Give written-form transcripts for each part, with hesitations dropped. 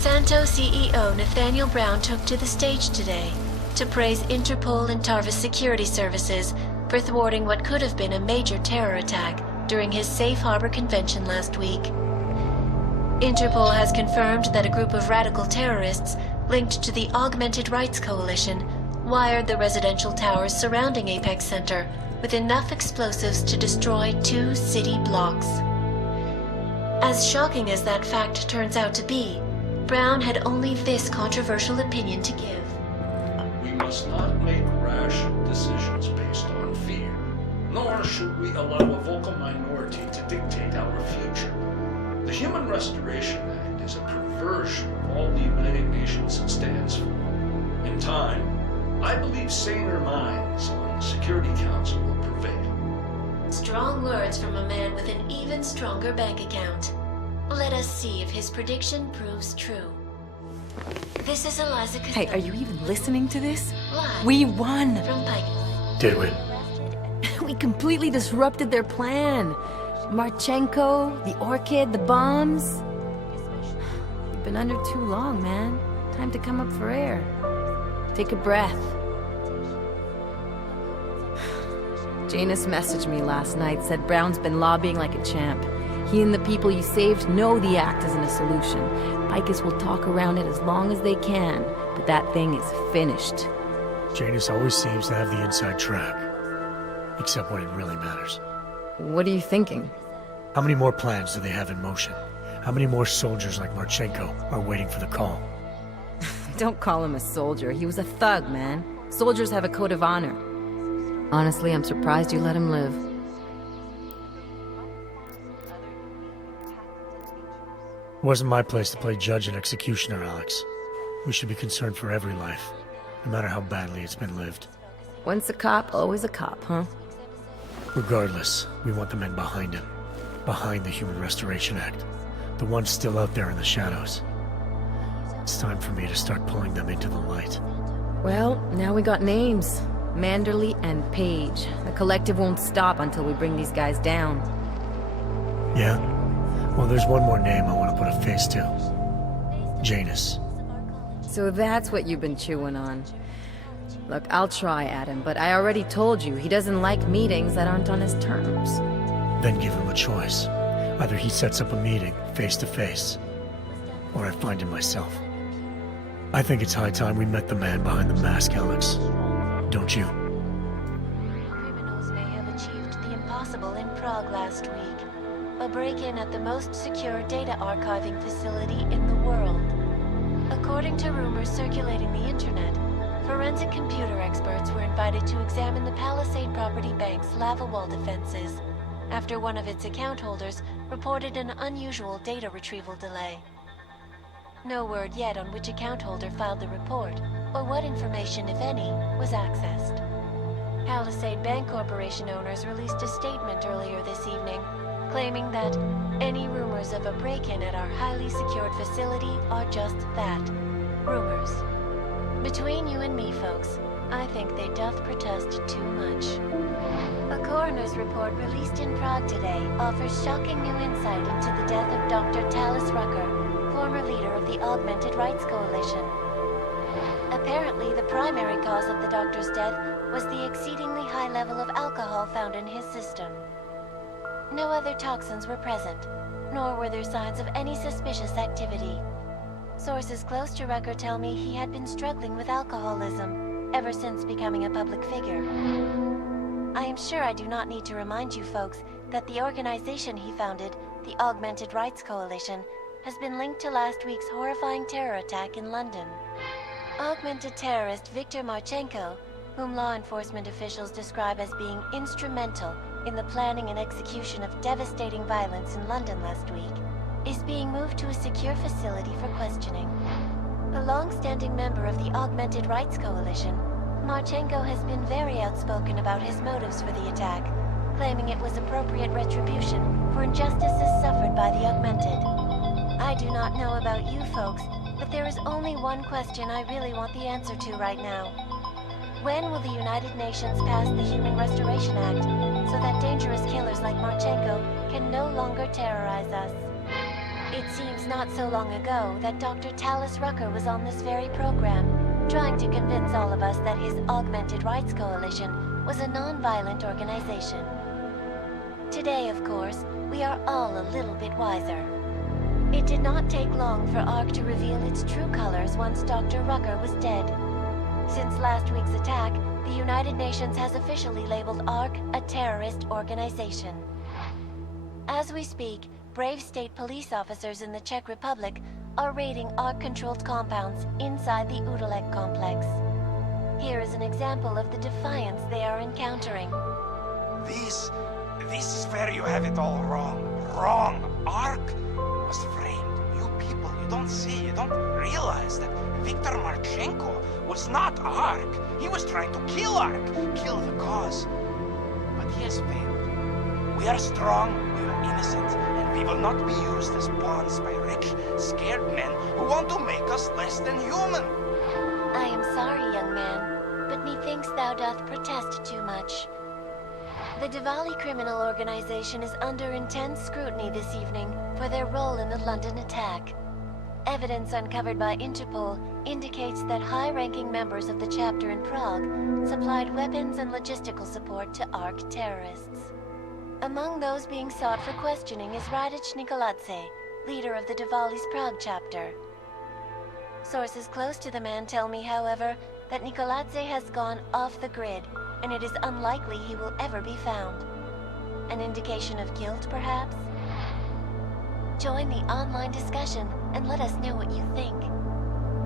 Santo CEO Nathaniel Brown took to the stage today to praise Interpol and Tarvis security services for thwarting what could have been a major terror attack during his Safe Harbor convention last week. Interpol has confirmed that a group of radical terrorists linked to the Augmented Rights Coalition wired the residential towers surrounding Apex Center with enough explosives to destroy 2 city blocks. As shocking as that fact turns out to be, Brown had only this controversial opinion to give. We must not make rash decisions based on fear, nor should we allow a vocal minority to dictate our future. The Human Restoration Act is a perversion of all the United Nations stands for. In time, I believe saner minds on the Security Council will prevail. Strong words from a man with an even stronger bank account. Let us see if his prediction proves true. This is Eliza Costello. Hey, are you even listening to this? Live We won! from Pike. Did we? We completely disrupted their plan. Marchenko, the orchid, the bombs. You've been under too long, man. Time to come up for air. Take a breath. Janus messaged me last night, said Brown's been lobbying like a champ. He and the people you saved know the act isn't a solution. Picus will talk around it as long as they can, but that thing is finished. Janus always seems to have the inside track. Except when it really matters. What are you thinking? How many more plans do they have in motion? How many more soldiers like Marchenko are waiting for the call? Don't call him a soldier. He was a thug, man. Soldiers have a code of honor. Honestly, I'm surprised you let him live. It wasn't my place to play judge and executioner, Alex. We should be concerned for every life, no matter how badly it's been lived. Once a cop, always a cop, huh? Regardless, we want the men behind him. Behind the Human Restoration Act. The ones still out there in the shadows. It's time for me to start pulling them into the light. Well, now we got names. Manderley and Page. The collective won't stop until we bring these guys down. Yeah? Well, there's one more name I want to put a face to. Janus. So that's what you've been chewing on. Look, I'll try, Adam, but I already told you, he doesn't like meetings that aren't on his terms. Then give him a choice. Either he sets up a meeting, face to face, or I find him myself. I think it's high time we met the man behind the mask, Alex. Don't you? Criminals may have achieved the impossible in Prague last week. A break-in at the most secure data archiving facility in the world. According to rumors circulating the internet, forensic computer experts were invited to examine the Palisade Property Bank's lava wall defenses after one of its account holders reported an unusual data retrieval delay. No word yet on which account holder filed the report, or what information, if any, was accessed. Palisade Bank Corporation owners released a statement earlier this evening, claiming that any rumors of a break-in at our highly secured facility are just that, rumors. Between you and me, folks, I think they doth protest too much. A coroner's report released in Prague today offers shocking new insight into the death of Dr. Talis Rucker, former leader of the Augmented Rights Coalition. Apparently, the primary cause of the doctor's death was the exceedingly high level of alcohol found in his system. No other toxins were present, nor were there signs of any suspicious activity. Sources close to Rucker tell me he had been struggling with alcoholism ever since becoming a public figure. I am sure I do not need to remind you folks that the organization he founded, the Augmented Rights Coalition, has been linked to last week's horrifying terror attack in London. Augmented terrorist Viktor Marchenko, whom law enforcement officials describe as being instrumental in the planning and execution of devastating violence in London last week, is being moved to a secure facility for questioning. A long-standing member of the Augmented Rights Coalition, Marchenko has been very outspoken about his motives for the attack, claiming it was appropriate retribution for injustices suffered by the Augmented. I do not know about you folks, but there is only one question I really want the answer to right now. When will the United Nations pass the Human Restoration Act so that dangerous killers like Marchenko can no longer terrorize us? It seems not so long ago that Dr. Tallis Rucker was on this very program, trying to convince all of us that his Augmented Rights Coalition was a non-violent organization. Today, of course, we are all a little bit wiser. It did not take long for ARC to reveal its true colors once Dr. Rucker was dead. Since last week's attack, the United Nations has officially labeled ARC a terrorist organization. As we speak, brave state police officers in the Czech Republic are raiding ARC-controlled compounds inside the Udalek complex. Here is an example of the defiance they are encountering. This is where you have it all wrong. Wrong. ARC was framed. You people, you don't see, you don't realize that Viktor Marchenko was not ARC. He was trying to kill ARC, kill the cause. But he has failed. We are strong, we are innocent, and we will not be used as pawns by rich, scared men who want to make us less than human. I am sorry, young man, but methinks thou doth protest too much. The Diwali criminal organization is under intense scrutiny this evening for their role in the London attack. Evidence uncovered by Interpol indicates that high-ranking members of the chapter in Prague supplied weapons and logistical support to ARC terrorists. Among those being sought for questioning is Radic Nikoladze, leader of the Diwali's Prague chapter. Sources close to the man tell me, however, that Nikoladze has gone off the grid, and it is unlikely he will ever be found. An indication of guilt, perhaps? Join the online discussion and let us know what you think.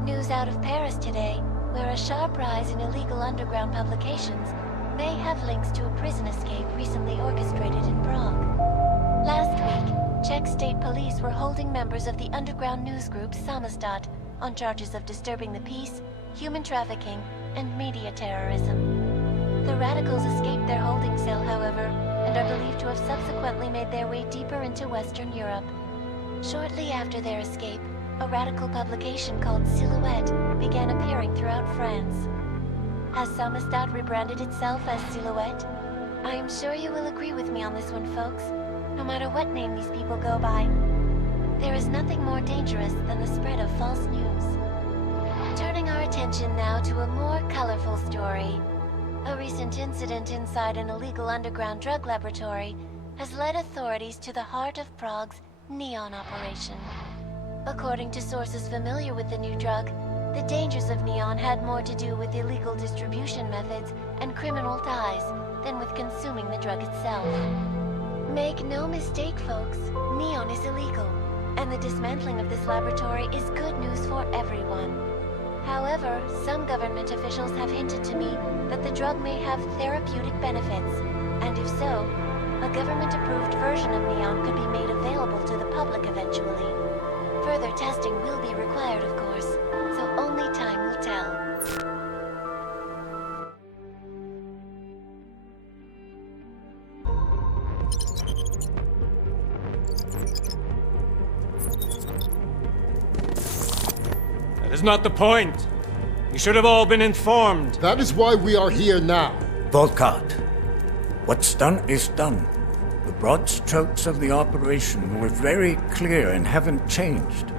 News out of Paris today, where a sharp rise in illegal underground publications may have links to a prison escape recently orchestrated in Prague. Last week, Czech state police were holding members of the underground news group Samostat on charges of disturbing the peace, human trafficking, and media terrorism. The radicals escaped their holding cell, however, and are believed to have subsequently made their way deeper into Western Europe. Shortly after their escape, a radical publication called Silhouette began appearing throughout France. Has Samostat rebranded itself as Silhouette? I am sure you will agree with me on this one, folks, no matter what name these people go by. There is nothing more dangerous than the spread of false news. Turning our attention now to a more colorful story. A recent incident inside an illegal underground drug laboratory has led authorities to the heart of Prague's Neon operation. According to sources familiar with the new drug, the dangers of Neon had more to do with illegal distribution methods and criminal ties than with consuming the drug itself. Make no mistake, folks, Neon is illegal, and the dismantling of this laboratory is good news for everyone. However, some government officials have hinted to me that the drug may have therapeutic benefits, and if so, a government-approved version of Neon could be made available to the public eventually. Further testing will be required, of course, so only time will tell. That is not the point. You should have all been informed. That is why we are here now. Volkart, what's done is done. The broad strokes of the operation were very clear and haven't changed.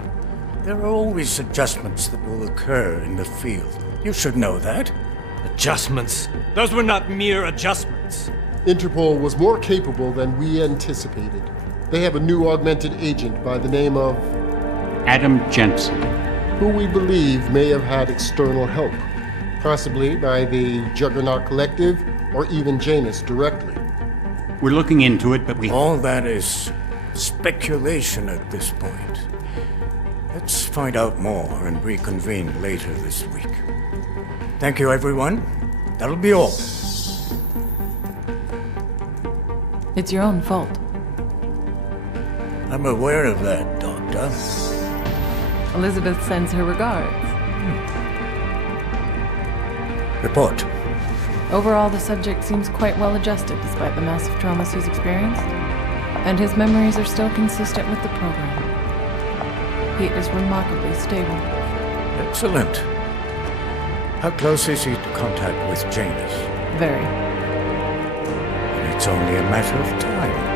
There are always adjustments that will occur in the field. You should know that. Adjustments? Those were not mere adjustments. Interpol was more capable than we anticipated. They have a new augmented agent by the name of Adam Jensen, who we believe may have had external help, possibly by the Juggernaut Collective or even Janus directly. we're looking into it, but we... All that is speculation at this point. Let's find out more and reconvene later this week. Thank you, everyone. That'll be all. It's your own fault. I'm aware of that, Doctor. Elizabeth sends her regards. Report. Overall, the subject seems quite well adjusted despite the massive traumas he's experienced, and his memories are still consistent with the program. He is remarkably stable. Excellent. How close is he to contact with Janus? Very. It's only a matter of time.